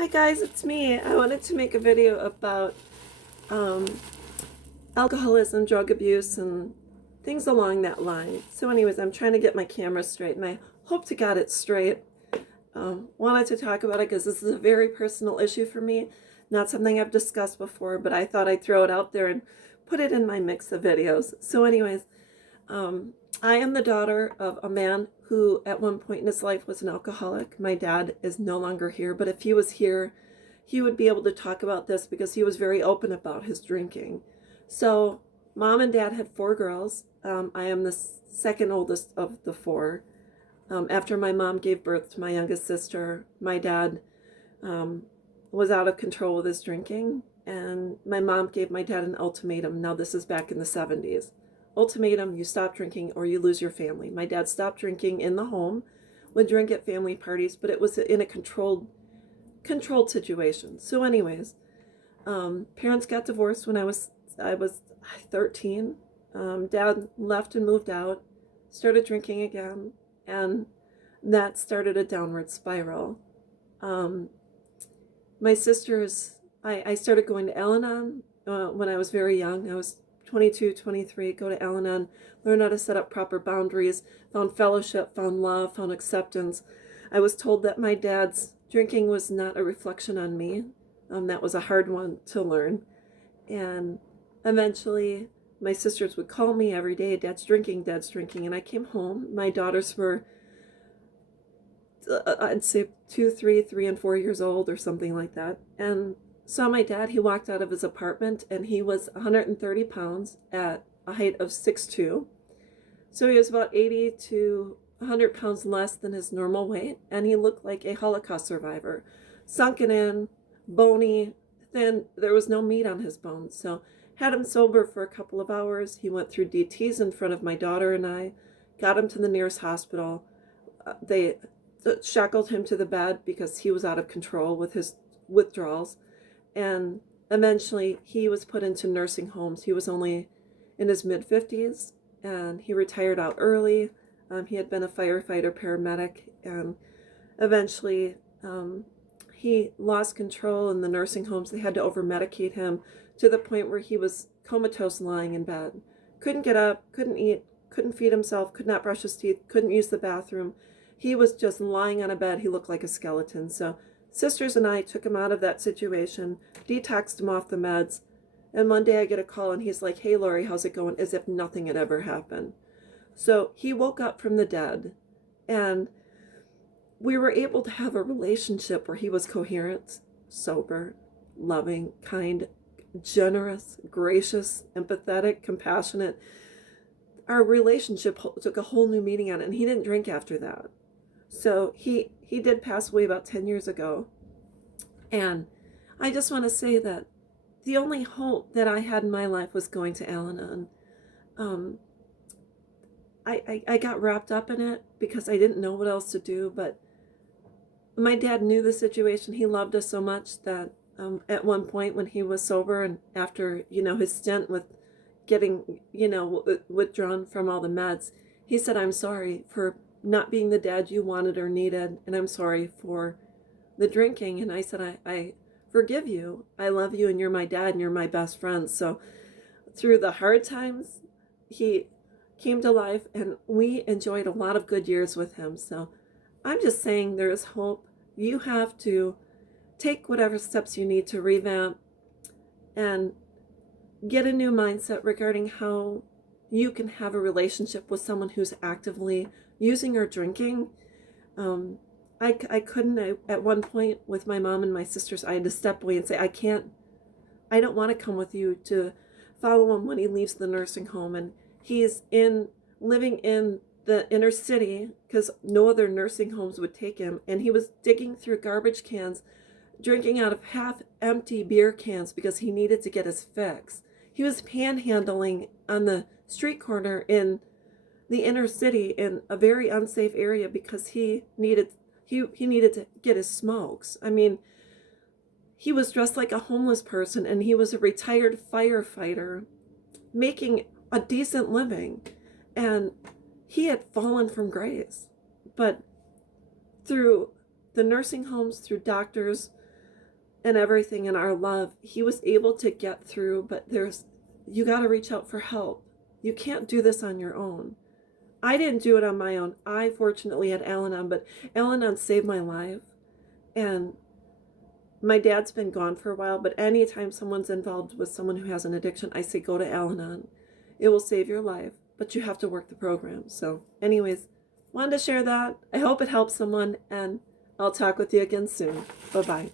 Hi guys, it's me. I wanted to make a video about um, alcoholism, drug abuse, and things along that line. So anyways, I'm trying to get my camera straight, and I hope to God it's straight. Wanted to talk about it because this is a very personal issue for me. Not something I've discussed before, but I thought I'd throw it out there and put it in my mix of videos. So anyways, um, I am the daughter of a man who at one point in his life was an alcoholic. My dad is no longer here, but if he was here, he would be able to talk about this because he was very open about his drinking. So, mom and dad had four girls. I am the second oldest of the four. After my mom gave birth to my youngest sister, my dad um, was out of control with his drinking, and my mom gave my dad an ultimatum. Now, this is back in the 70s. Ultimatum, you stop drinking or you lose your family. My dad stopped drinking in the home, would drink at family parties, but it was in a controlled situation. So anyways, parents got divorced when I was 13. Dad left and moved out, started drinking again, and that started a downward spiral. Um, my sisters, I started going to Al-Anon when I was very young. I was 22, 23, go to Al-Anon, learn how to set up proper boundaries, found fellowship, found love, found acceptance. I was told that my dad's drinking was not a reflection on me. That was a hard one to learn. And eventually, my sisters would call me every day, Dad's drinking, Dad's drinking. And I came home. My daughters were, I'd say 2, 3, 3, and 4 years old or something like that. And saw my dad. He walked out of his apartment and he was 130 pounds at a height of 6'2". So he was about 80 to 100 pounds less than his normal weight, and he looked like a Holocaust survivor. Sunken in, bony, thin. There was no meat on his bones. So had him sober for a couple of hours. He went through DTs in front of my daughter and I, got him to the nearest hospital. They shackled him to the bed because he was out of control with his withdrawals. And eventually he was put into nursing homes. He was only in his mid-50s, and he retired out early. He had been a firefighter paramedic, and eventually he lost control in the nursing homes. They had to over-medicate him to the point where he was comatose lying in bed. Couldn't get up, couldn't eat, couldn't feed himself, could not brush his teeth, couldn't use the bathroom. He was just lying on a bed. He looked like a skeleton. So sisters and I took him out of that situation, detoxed him off the meds, and one day I get a call and he's like, "Hey Lori, how's it going?" As if nothing had ever happened. So he woke up from the dead, and we were able to have a relationship where he was coherent, sober, loving, kind, generous, gracious, empathetic, compassionate. Our relationship took a whole new meaning on it, and he didn't drink after that. So he did pass away about 10 years ago. And I just want to say that the only hope that I had in my life was going to Al-Anon. Um, I got wrapped up in it because I didn't know what else to do, but my dad knew the situation. He loved us so much that at one point when he was sober and after, his stint with getting, withdrawn from all the meds, he said, "I'm sorry for not being the dad you wanted or needed, and I'm sorry for the drinking." And I said, I forgive you. I love you, and you're my dad, and you're my best friend. So through the hard times, he came to life, and we enjoyed a lot of good years with him. So I'm just saying there is hope. You have to take whatever steps you need to revamp and get a new mindset regarding how you can have a relationship with someone who's actively using or drinking. I couldn't, at one point with my mom and my sisters, I had to step away and say, I don't want to come with you to follow him when he leaves the nursing home. And he's living in the inner city because no other nursing homes would take him. And he was digging through garbage cans, drinking out of half empty beer cans because he needed to get his fix. He was panhandling on the street corner in the inner city in a very unsafe area because he needed to get his smokes. I mean, he was dressed like a homeless person, and he was a retired firefighter making a decent living, and he had fallen from grace. But through the nursing homes, through doctors, and everything in our love, he was able to get through. But you got to reach out for help. You can't do this on your own. I didn't do it on my own. I fortunately had Al-Anon, but Al-Anon saved my life. And my dad's been gone for a while, but anytime someone's involved with someone who has an addiction, I say go to Al-Anon. It will save your life, but you have to work the program. So anyways, wanted to share that. I hope it helps someone, and I'll talk with you again soon. Bye-bye.